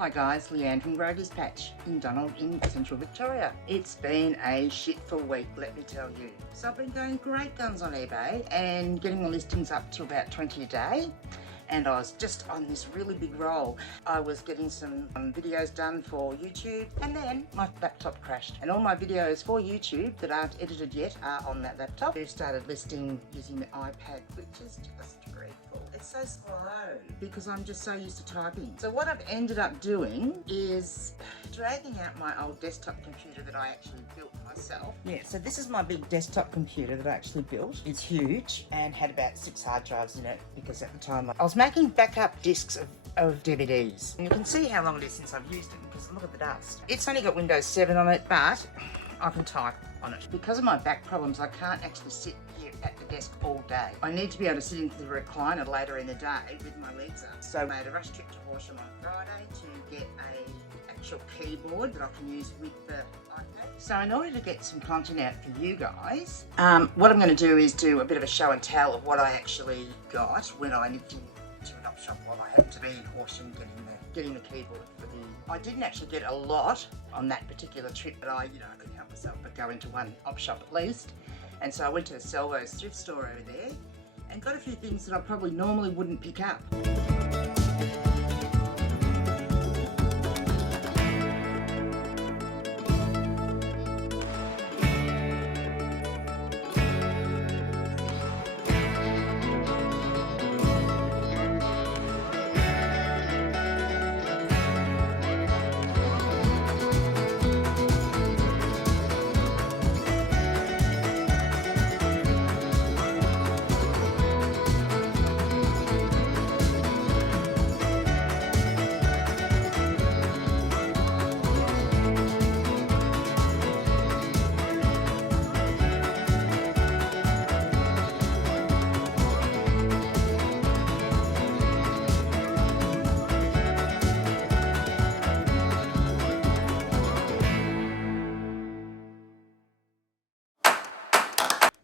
Hi guys, Leanne from Grover's Patch in Donald in Central Victoria. It's been a shitful week, let me tell you. So I've been going great guns on eBay and getting the listings up to about 20 a day. And I was just on this really big roll. I was getting some videos done for YouTube, and then my laptop crashed. And all my videos for YouTube that aren't edited yet are on that laptop. I started listing using the iPad, which is just dreadful. It's so slow because I'm just so used to typing. So what I've ended up doing is dragging out my old desktop computer that I actually built myself. Yeah, so this is my big desktop computer that I actually built. It's huge and had about 6 hard drives in it because at the time I was making backup discs of DVDs. And you can see how long it is since I've used it because look at the dust. It's only got Windows 7 on it, but I can type on it. Because of my back problems, I can't actually sit here at the desk all day. I need to be able to sit into the recliner later in the day with my legs up. So I made a rush trip to Horsham on Friday to get an actual keyboard that I can use with the iPad. So in order to get some content out for you guys, what I'm going to do is do a bit of a show and tell of what I actually got when I nipped into an op shop while I happened to be in Horsham getting the keyboard for the... I didn't actually get a lot on that particular trip, but I couldn't help myself but go into one op shop at least. And so I went to the Salvos Thrift Store over there and got a few things that I probably normally wouldn't pick up.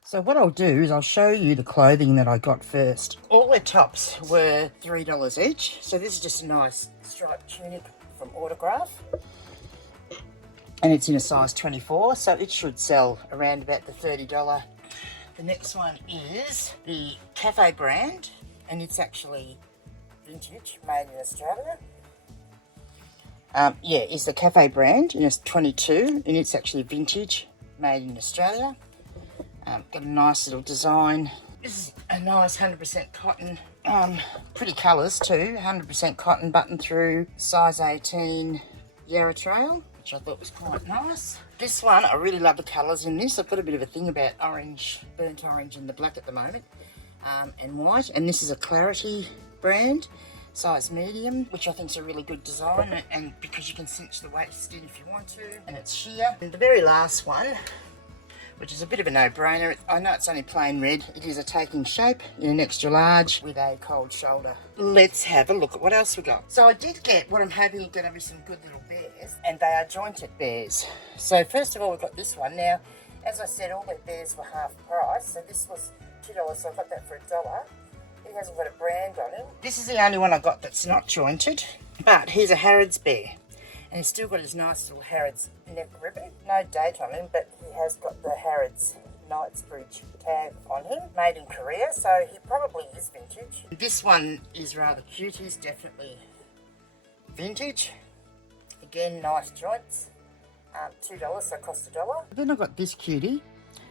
So what I'll do is I'll show you the clothing that I got first. All their tops were $3 each. So this is just a nice striped tunic from Autograph. And it's in a size 24, so it should sell around about the $30. The next one is the Cafe brand, and it's actually vintage, made in Australia. Yeah, it's the Cafe brand, and it's 22, and it's actually vintage, made in Australia. Got a nice little design. This is a nice 100% cotton, pretty colours too, 100% cotton button through, size 18 Yarra Trail, which I thought was quite nice. This one, I really love the colours in this. I've got a bit of a thing about orange, burnt orange and the black at the moment, and white. And this is a Clarity brand, size medium, which I think is a really good design, and because you can cinch the waist in if you want to, and it's sheer. And the very last one, which is a bit of a no-brainer. I know it's only plain red. It is a taking shape in an extra large with a cold shoulder. Let's have a look at what else we got. So I did get what I'm hoping are going to be some good little bears, and they are jointed bears. So first of all, we've got this one. Now, as I said, all their bears were half price, so this was $2, so I got that for $1. It hasn't got a brand on him. This is the only one I got that's not jointed, but here's a Harrods bear. And he's still got his nice little Harrods neck ribbon. No date on him, but he has got the Harrods Knightsbridge tag on him. Made in Korea, so he probably is vintage. This one is rather cute. He's definitely vintage. Again, nice joints. $2, so it cost $1. Then I got this cutie.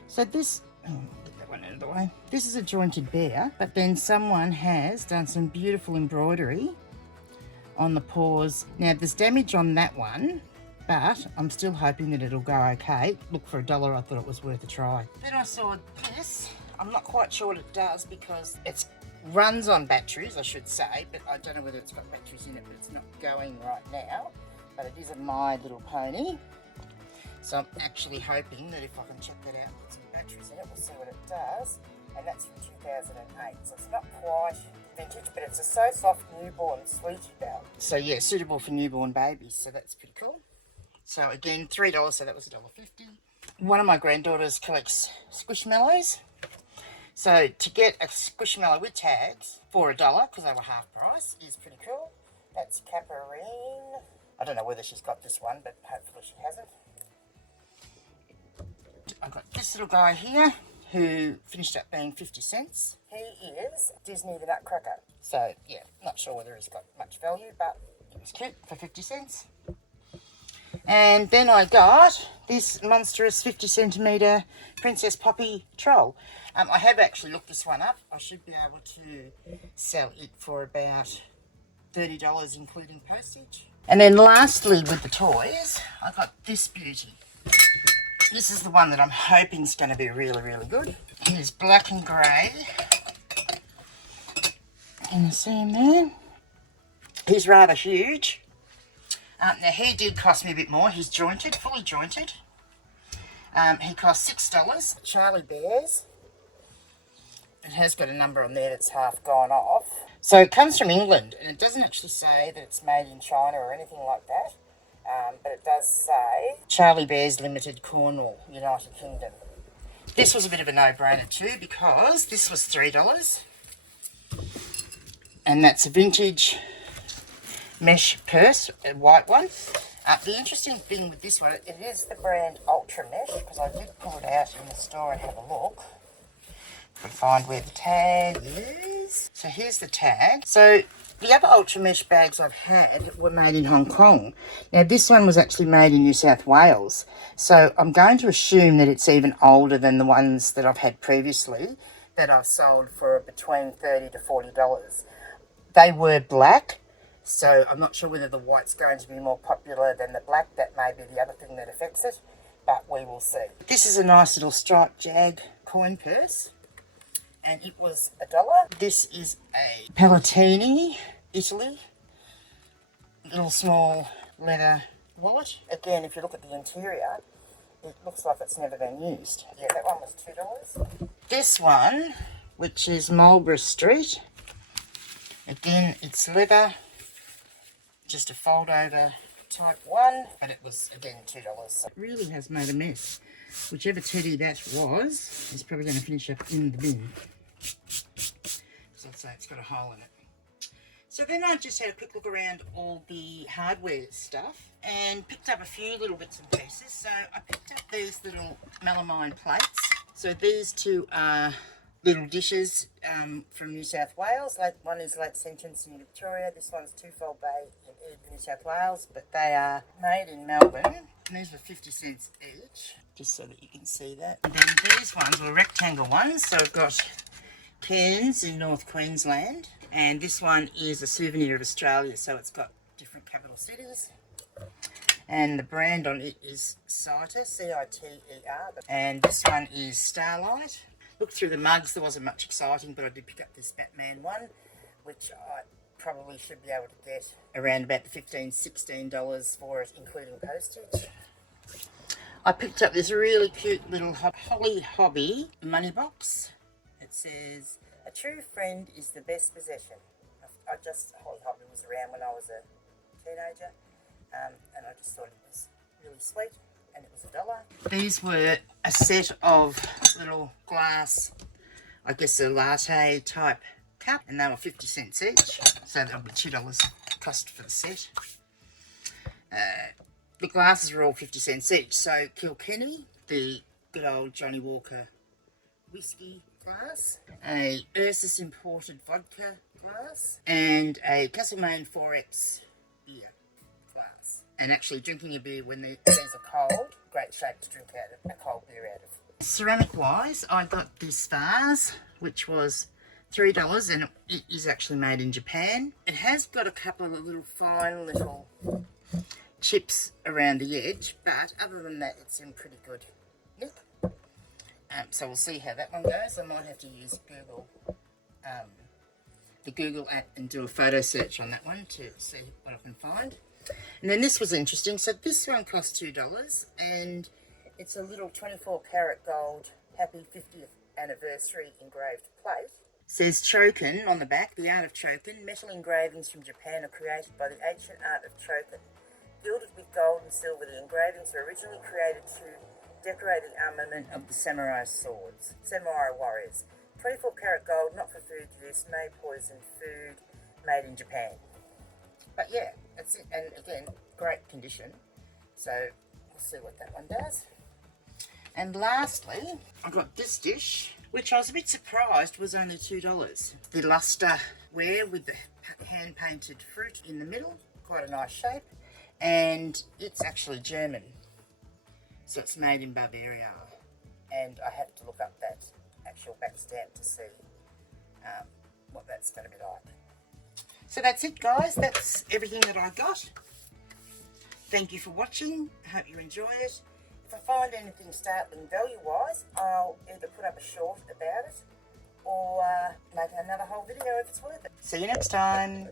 So this, get that one out of the way. This is a jointed bear, but then someone has done some beautiful embroidery on the paws. Now there's damage on that one, but I'm still hoping that it'll go okay. Look, for $1 I thought it was worth a try. Then I saw this. I'm not quite sure what it does because it runs on batteries, I should say, but I don't know whether it's got batteries in it, but it's not going right now. But it is a My Little Pony. So I'm actually hoping that if I can check that out and put some batteries in it, we'll see what it does. And that's from 2008, so it's not quite vintage, but it's a So Soft newborn sweetie belt. So yeah, suitable for newborn babies, so that's pretty cool. So again, $3, so that was $1.50. One of my granddaughters collects Squishmallows. So to get a Squishmallow with tags for $1, because they were half price, is pretty cool. That's Caparine. I don't know whether she's got this one, but hopefully she hasn't. I've got this little guy here who finished up being 50 cents. He is Disney the Nutcracker. So, yeah, not sure whether he's got much value, but he was cute for 50 cents. And then I got this monstrous 50 centimetre Princess Poppy troll. I have actually looked this one up. I should be able to sell it for about $30 including postage. And then lastly with the toys, I got this beauty. This is the one that I'm hoping is going to be really, really good. It is black and grey. Can you see him there? He's rather huge. Now he did cost me a bit more. He's jointed, fully jointed. He cost $6. Charlie Bears. It has got a number on there that's half gone off. So it comes from England, and it doesn't actually say that it's made in China or anything like that. But it does say Charlie Bears Limited, Cornwall, United Kingdom. This was a bit of a no-brainer too, because this was $3. And that's a vintage mesh purse, a white one. The interesting thing with this one, it is the brand Ultra Mesh, because I did pull it out in the store and have a look. If I find where the tag is. So here's the tag. So the other Ultra Mesh bags I've had were made in Hong Kong. Now this one was actually made in New South Wales. So I'm going to assume that it's even older than the ones that I've had previously that I've sold for between $30 to $40. They were black. So I'm not sure whether the white's going to be more popular than the black. That may be the other thing that affects it, but we will see. This is a nice little striped Jag coin purse, and it was $1. This is a Palatini, Italy, little small leather wallet. Again, if you look at the interior, it looks like it's never been used. Yeah, that one was $2. This one, which is Marlborough Street, again, it's leather. Just a fold over type one, but it was again $2. So it really has made a mess. Whichever teddy that was is probably going to finish up in the bin. So I'd say it's got a hole in it. So then I just had a quick look around all the hardware stuff and picked up a few little bits and pieces. So I picked up these little melamine plates. So these two are little dishes from New South Wales. One is Late Sentence in Victoria. This one's Twofold Bay in New South Wales, but they are made in Melbourne. And these were 50 cents each, just so that you can see that. And then these ones were rectangle ones. So I've got Cairns in North Queensland, and this one is a souvenir of Australia, so it's got different capital cities. And the brand on it is Citer, C-I-T-E-R, and this one is Starlight. Looked through the mugs, there wasn't much exciting, but I did pick up this Batman one, which I probably should be able to get around about the $15, $16 for it, including postage. I picked up this really cute little Holly Hobby money box. It says, "A true friend is the best possession." Holly Hobby was around when I was a teenager, and I just thought it was really sweet. And it was $1. These were a set of little glass, I guess a latte type cup, and they were 50 cents each, so that would be $2 cost for the set. The glasses were all 50 cents each, so Kilkenny, the good old Johnny Walker whiskey glass, a Ursus imported vodka glass, and a Castlemaine 4X beer glass. And actually drinking a beer when these are cold, great shape to drink out of a cold beer out of. Ceramic wise, I got this vase, which was $3, and it is actually made in Japan. It has got a couple of little fine little chips around the edge, but other than that, it's in pretty good nick. So we'll see how that one goes. I might have to use Google, the Google app, and do a photo search on that one to see what I can find. And then this was interesting. So this one cost $2, and it's a little 24 karat gold happy 50th anniversary engraved plate. It says Chokin on the back, the art of Chokin. Metal engravings from Japan are created by the ancient art of Chokin. Gilded with gold and silver, the engravings were originally created to decorate the armament of the samurai warriors. 24 karat gold, not for food use, may poison food, made in Japan. But yeah, that's it. And again, great condition. So we'll see what that one does. And lastly, I got this dish, which I was a bit surprised was only $2. The luster ware with the hand-painted fruit in the middle, quite a nice shape, and it's actually German, so it's made in Bavaria, and I have to look up that actual back stamp to see what that's going to be like. So that's it, guys. That's everything that I got. Thank you for watching. I hope you enjoy it. If I find anything startling value-wise, I'll either put up a short about it or make another whole video if it's worth it. See you next time.